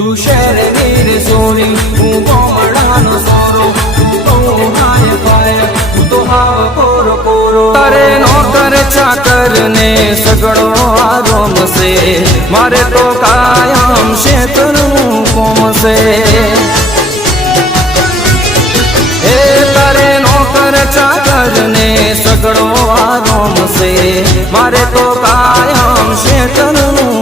તું શહેરની રે સોરી હું ગામડાનો સોરો તું હાય પાય હું તો હાવ કોરો કોરો તારે નોકર ચાકર ને સગડો આરોમ છે મારે તો કાયમ શેતનું કોમ છે એ તારે નોકર ચાકર ને સગડો આરોમ છે મારે તો કાયમ શેતનું